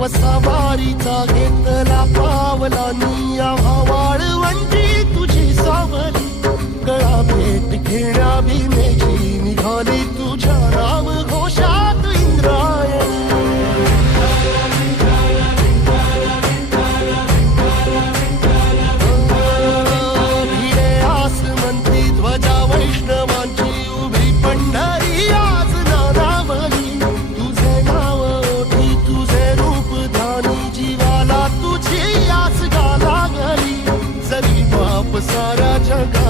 वसावारीचा घेतला पावलानी या भावाळ म्हणजे तुझी सावली. गळा भेट घेण्या भीमे अब सारा जगा